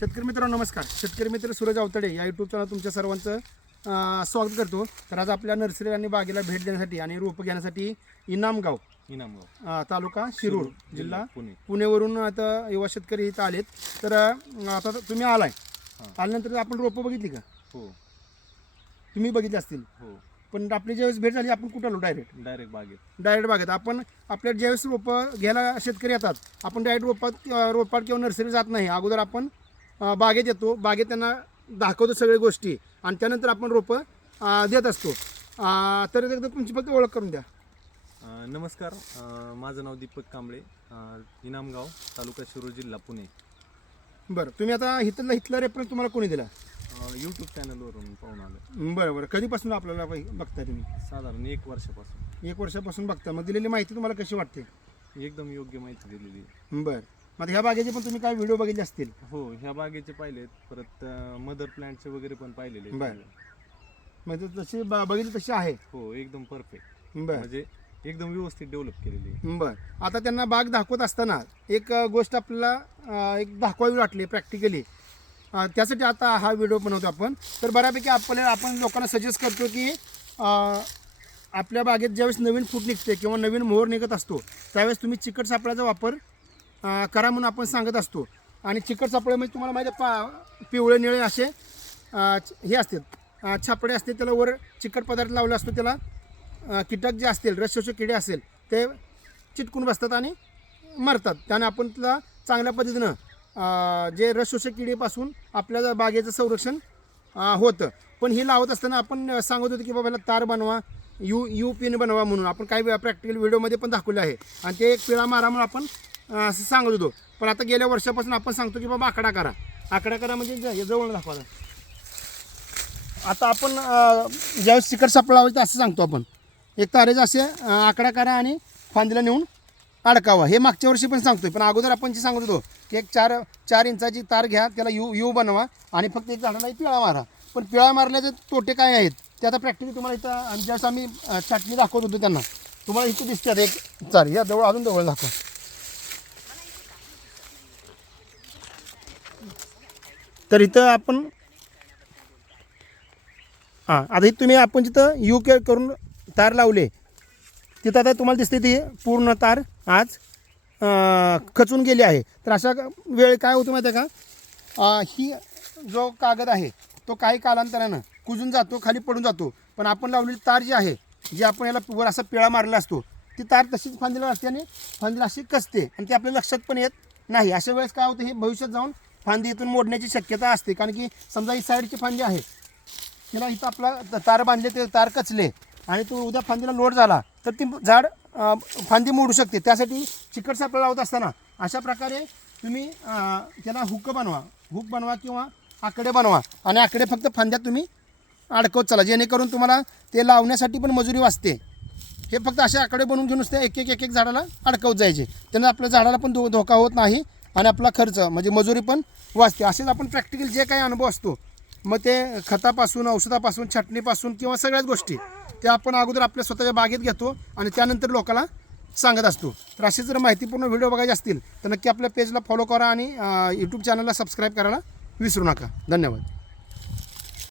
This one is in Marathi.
शेतकरी मित्रांनो नमस्कार. शेतकरी मित्र सूरज अवतडे या यूट्यूब चॅनल तुमच्या सर्वांचं स्वागत करतो. तर आज आपल्या नर्सरी आणि बागेला भेट देण्यासाठी आणि रोपं घेण्यासाठी इनामगाव तालुका शिरूर जिल्हा पुणेवरून आता युवा शेतकरी इथं आलेत. तर आता तुम्ही आलाय, आल्यानंतर आपण रोपं बघितली का? हो, तुम्ही बघितली असतील. हो. पण आपली ज्यावेळेस भेट झाली आपण कुठं आलो? डायरेक्ट बागेत. आपण आपल्या ज्यावेळेस रोपं घ्यायला शेतकरी येतात आपण डायरेक्ट रोपात किंवा नर्सरी जात नाही. अगोदर आपण बागेत येतो, बागेत त्यांना दाखवतो सगळ्या गोष्टी आणि त्यानंतर आपण रोपं देत असतो. तर एकदा तुमची फक्त ओळख करून द्या. नमस्कार, माझं नाव दीपक कांबळे, इनामगाव तालुका शिरूर जिल्हा पुणे. बरं, तुम्ही आता इथला रेफरन्स तुम्हाला कोणी दिला? यूट्यूब चॅनलवरून पाहून आलं. बरं. कधीपासून आपल्याला बघताय तुम्ही? साधारण 1 वर्षापासून. 1 वर्षापासून बघता. मग दिलेली माहिती तुम्हाला कशी वाटते? एकदम योग्य माहिती दिलेली. बरं. मग ह्या बागेचे पण तुम्ही काय व्हिडिओ बघितले असतील? हो, ह्या बागेचे पाहिलेत, परत मदर प्लांटचे वगैरे पण पाहिलेले. बरं. म्हणजे तशी बघितली तशी आहे? हो, एकदम परफेक्ट. बरं. म्हणजे एकदम व्यवस्थित डेव्हलप केलेली. बरं. आता त्यांना बाग दाखवत असताना एक गोष्ट आपल्याला एक दाखवावी वाटली प्रॅक्टिकली, त्यासाठी आता हा व्हिडिओ बनवतो आपण. तर बऱ्यापैकी आपण लोकांना सजेस्ट करतो की आपल्या बागेत ज्यावेळेस नवीन फूट निघते किंवा नवीन मोहर निघत असतो त्यावेळेस तुम्ही चिकट सापळ्याचा वापर करा म्हणून आपण सांगत असतो. आणि चिकट सापळे म्हणजे तुम्हाला माहिती आहे पिवळे निळे असे हे असतात छापडे असते, त्याला वर चिकट पदार्थ लावला असतो, त्याला कीटक जे असतील रसशोषक किडे असेल ते चिटकून बसतात आणि मरतात. त्याने आपण त्याला चांगल्या पद्धतीनं जे रसशोषक किडीपासून आपल्या बागेचं संरक्षण होतं. पण ही लावत असताना आपण सांगत होतो की बाबा याला तार बनवा, यू पिन बनवा म्हणून आपण काही प्रॅक्टिकल व्हिडिओमध्ये पण दाखवले आहे. आणि ते एक पिळा मारा म्हणून आपण असं सांगत होतो. पण आता गेल्या वर्षापासून आपण सांगतो की बाबा आकडा करा म्हणजे जवळ दाखवा. आता आपण ज्यावेळेस चिकट सापळा लावायचं असं सांगतो आपण, एक तारेचं असे आकडा करा आणि फांदीला नेऊन अडकावा. हे मागच्या वर्षी पण सांगतोय, पण अगोदर आपण जे सांगत होतो की एक 4 इंचाची तार घ्या, त्याला यू बनवा आणि फक्त एक झाडाला पिळा मारा. पण पिळा मारल्याचे तोटे काय आहेत ते आता प्रॅक्टिकली तुम्हाला इथं ज्यावेळेस आम्ही छाटणी दाखवत होतो त्यांना तुम्हाला इथे दिसतात. एक चार या अजून जवळ दाखवा. तर इथं आपण आता तुम्ही आपण जिथं यू केअर करून तार लावले तिथं आता तुम्हाला दिसते ती पूर्ण तार आज खचून गेली आहे. तर अशा वेळ काय होतं माहिती आहे का, ही जो कागद आहे तो काही कालांतरानं कुजून जातो, खाली पडून जातो. पण आपण लावलेली तार जी आहे, जी आपण याला वर असा पिळा मारला असतो, ती तार तशीच फांदीला असते आणि फांदीला अशी कसते आणि ते आपल्या लक्षात पण येत नाही. अशा वेळेस काय होतं, हे भविष्यात जाऊन फांदी इथून मोडण्याची शक्यता असते. कारण की समजा ही साईडची फांदी आहे, तिला इथं आपला तार बांधले, ते तार कचले आणि तो उद्या फांदीला लोड झाला तर ती झाड फांदी मोडू शकते. त्यासाठी चिकट सापळा लावत असताना अशा प्रकारे तुम्ही त्याला हुक बनवा किंवा आकडे बनवा आणि आकडे फक्त फांद्यात तुम्ही अडकवत चला, जेणेकरून तुम्हाला ते लावण्यासाठी पण मजुरी वाचते. हे फक्त असे आकडे बनवून घेऊन नुसते एक झाडाला अडकवत जायचे, त्यानं आपल्या झाडाला पण धोका होत नाही आणि आपला खर्च म्हणजे मजुरी पण वाचते. असेच आपण प्रॅक्टिकल जे काही अनुभव असतो, मग ते खतापासून, औषधापासून, छाटणीपासून किंवा सगळ्याच गोष्टी ते आपण अगोदर आपल्या स्वतःच्या बागेत घेतो आणि त्यानंतर लोकांना सांगत असतो. तर अशी जर माहितीपूर्ण व्हिडिओ बघायचे असतील तर नक्की आपल्या पेजला फॉलो करा आणि यूट्यूब चॅनलला सबस्क्राईब करायला विसरू नका. धन्यवाद.